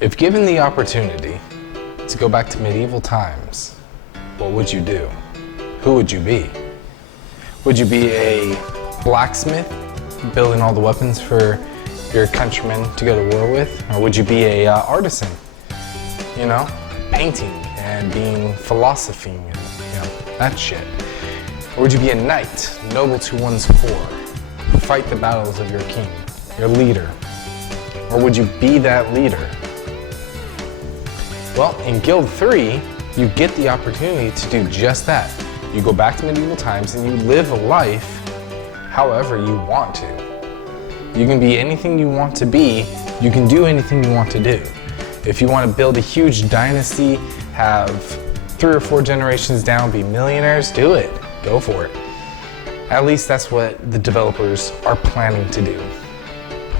If given the opportunity to go back to medieval times, what would you do? Who would you be? Would you be a blacksmith, building all the weapons for your countrymen to go to war with? Or would you be a artisan, you know, painting and being philosophing and, you know, that shit? Or would you be a knight, noble to one's core, fight the battles of your king, your leader? Or would you be that leader? Well, in Guild 3, you get the opportunity to do just that. You go back to medieval times and you live a life however you want to. You can be anything you want to be. You can do anything you want to do. If you want to build a huge dynasty, have 3 or 4 generations down, be millionaires, do it. Go for it. At least that's what the developers are planning to do.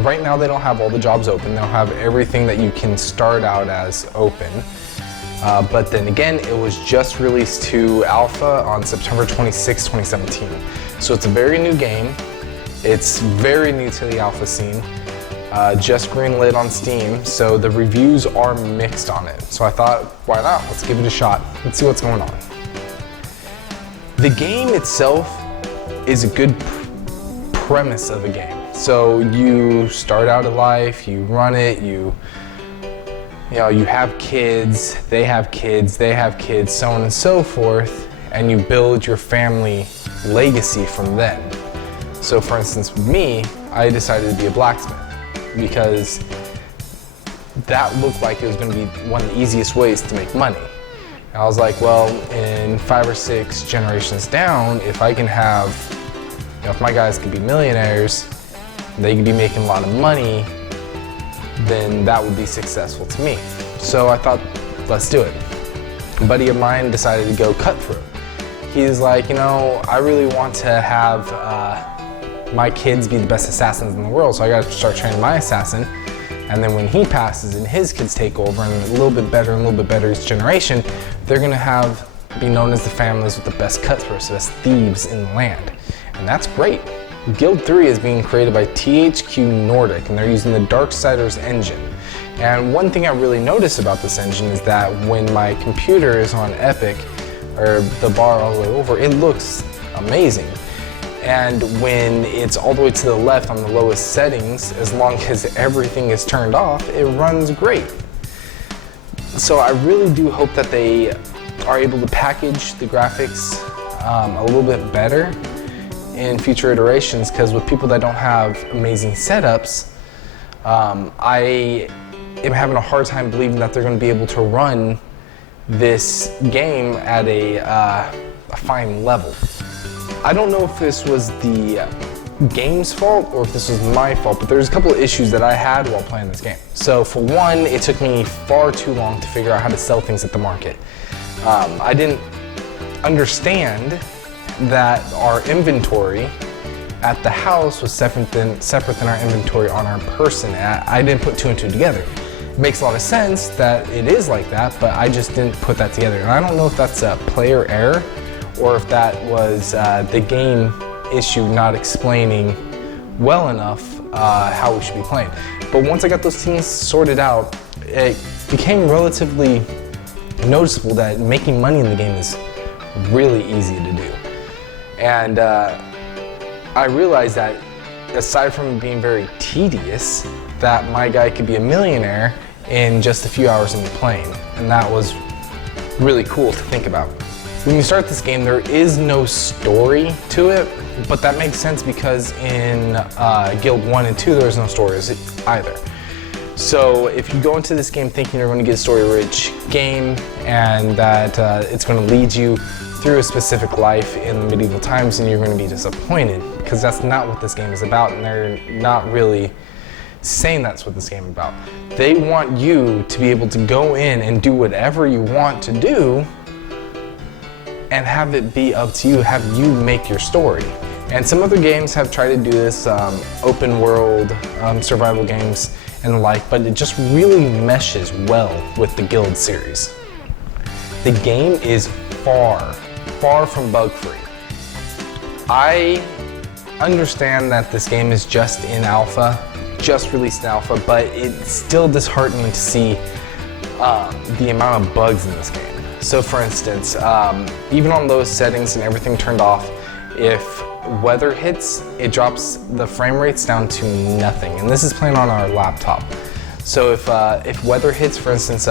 Right now they don't have all the jobs open. They don't have everything that you can start out as open. But then again, it was just released to alpha on September 26, 2017. So it's a very new game. It's very new to the alpha scene. Just greenlit on Steam, so the reviews are mixed on it. So I thought, why not? Let's give it a shot. Let's see what's going on. The game itself is a good premise of a game. So you start out a life, you run it, you have kids, they have kids, they have kids, so on and so forth, and you build your family legacy from then. So for instance, with me, I decided to be a blacksmith because that looked like it was going to be one of the easiest ways to make money. And I was like, well, in 5 or 6 generations down, if I can have, if my guys could be millionaires, they could be making a lot of money, then that would be successful to me. So I thought, let's do it. A buddy of mine decided to go cutthroat. He's like, I really want to have my kids be the best assassins in the world, so I got to start training my assassin. And then when he passes and his kids take over and a little bit better each generation, they're going to be known as the families with the best cutthroats, the best thieves in the land. And that's great. Guild 3 is being created by THQ Nordic, and they're using the Darksiders engine. And one thing I really notice about this engine is that when my computer is on Epic, or the bar all the way over, it looks amazing. And when it's all the way to the left on the lowest settings, as long as everything is turned off, it runs great. So I really do hope that they are able to package the graphics a little bit better in future iterations, because with people that don't have amazing setups, I am having a hard time believing that they're going to be able to run this game at a fine level. I don't know if this was the game's fault or if this was my fault, but there's a couple of issues that I had while playing this game. So for one, it took me far too long to figure out how to sell things at the market. I didn't understand that our inventory at the house was separate than our inventory on our person. I didn't put 2 and 2 together. It makes a lot of sense that it is like that, but I just didn't put that together. And I don't know if that's a player error or if that was the game issue not explaining well enough how we should be playing. But once I got those things sorted out, it became relatively noticeable that making money in the game is really easy to do. And I realized that aside from being very tedious, that my guy could be a millionaire in just a few hours into playing. And that was really cool to think about. When you start this game, there is no story to it, but that makes sense because in Guild 1 and 2, there's no stories either. So if you go into this game thinking you're going to get a story-rich game and that it's going to lead you through a specific life in the medieval times, and you're going to be disappointed, because that's not what this game is about, and they're not really saying that's what this game is about. They want you to be able to go in and do whatever you want to do and have it be up to you, have you make your story. And some other games have tried to do this, open world survival games and the like, but it just really meshes well with the Guild series. The game is far from bug-free. I understand that this game is just in alpha, just released an alpha, but it's still disheartening to see the amount of bugs in this game. So for instance, even on those settings and everything turned off, if weather hits, it drops the frame rates down to nothing. And this is playing on our laptop. So if weather hits, for instance,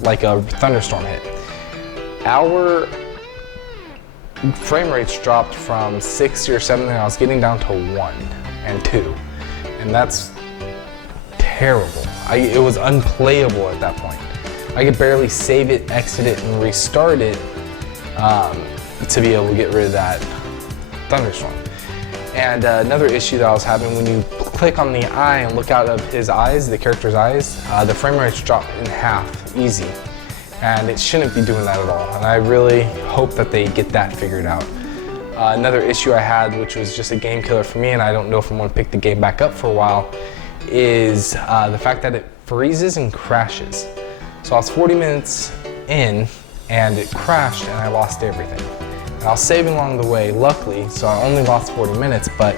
like a thunderstorm hit, our frame rates dropped from 60 or 70, and I was getting down to 1 and 2. And that's terrible. It was unplayable at that point. I could barely save it, exit it, and restart it to be able to get rid of that thunderstorm. And another issue that I was having, when you click on the eye and look out of his eyes, the character's eyes, the frame rates drop in half, easy. And it shouldn't be doing that at all. And I really hope that they get that figured out. Another issue I had, which was just a game killer for me, and I don't know if I'm gonna pick the game back up for a while, is the fact that it freezes and crashes. So I was 40 minutes in and it crashed and I lost everything. And I was saving along the way, luckily, so I only lost 40 minutes, but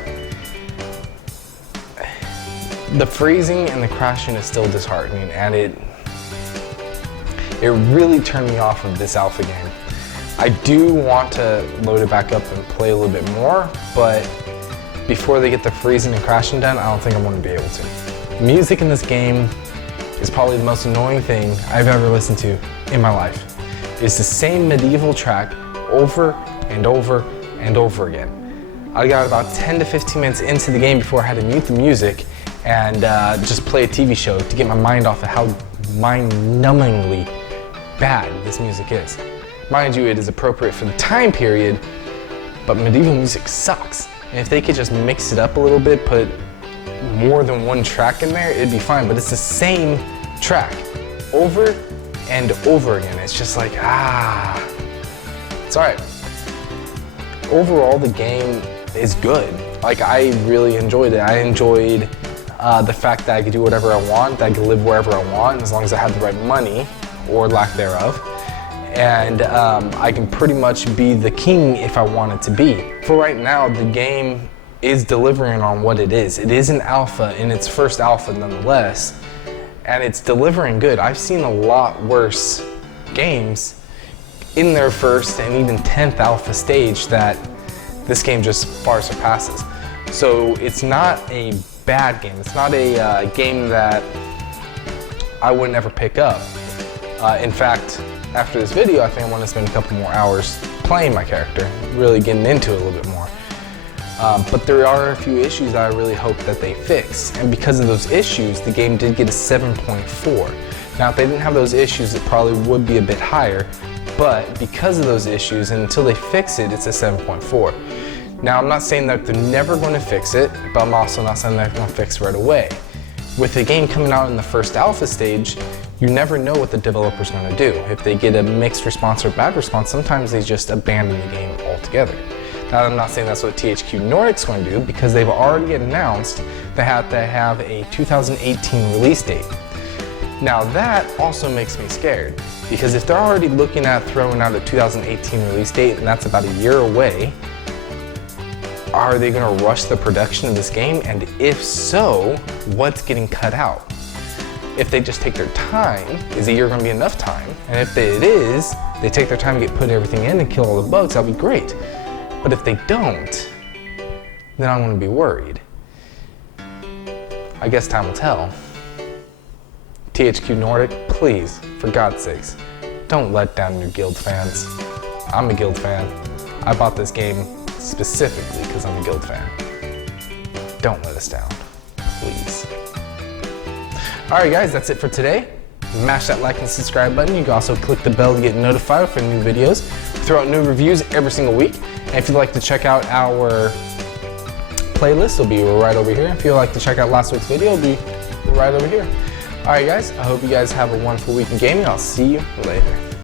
the freezing and the crashing is still disheartening, and it really turned me off of this alpha game. I do want to load it back up and play a little bit more, but before they get the freezing and crashing done, I don't think I'm going to be able to. Music in this game is probably the most annoying thing I've ever listened to in my life. It's the same medieval track over and over and over again. I got about 10 to 15 minutes into the game before I had to mute the music and just play a TV show to get my mind off of how mind-numbingly bad this music is. Mind you, it is appropriate for the time period, but medieval music sucks. And if they could just mix it up a little bit, put more than one track in there, it'd be fine, but it's the same track over and over again. It's just like, it's all right. Overall, the game is good. Like, I really enjoyed it. I enjoyed the fact that I could do whatever I want, that I could live wherever I want, as long as I had the right money, or lack thereof. And I can pretty much be the king if I wanted to be. For right now, the game is delivering on what it is. It is an alpha, in its first alpha nonetheless, and it's delivering good. I've seen a lot worse games in their first and even 10th alpha stage that this game just far surpasses. So it's not a bad game. It's not a game that I would never pick up. In fact, after this video, I think I want to spend a couple more hours playing my character, really getting into it a little bit more. But there are a few issues that I really hope that they fix. And because of those issues, the game did get a 7.4. Now, if they didn't have those issues, it probably would be a bit higher. But because of those issues, and until they fix it, it's a 7.4. Now, I'm not saying that they're never going to fix it, but I'm also not saying they're going to fix it right away. With the game coming out in the first alpha stage, you never know what the developer's going to do. If they get a mixed response or bad response, sometimes they just abandon the game altogether. Now, I'm not saying that's what THQ Nordic's going to do, because they've already announced they have to have a 2018 release date. Now, that also makes me scared, because if they're already looking at throwing out a 2018 release date, and that's about a year away, are they going to rush the production of this game? And if so, what's getting cut out? If they just take their time, is a year going to be enough time? And if it is, they take their time to put everything in and kill all the bugs, that'll be great. But if they don't, then I'm going to be worried. I guess time will tell. THQ Nordic, please, for God's sakes, don't let down your guild fans. I'm a guild fan. I bought this game specifically because I'm a guild fan. Don't let us down, please. Alright guys, that's it for today. Mash that like and subscribe button. You can also click the bell to get notified for new videos. We throw out new reviews every single week. And if you'd like to check out our playlist, it'll be right over here. If you'd like to check out last week's video, it'll be right over here. Alright guys, I hope you guys have a wonderful week in gaming. I'll see you later.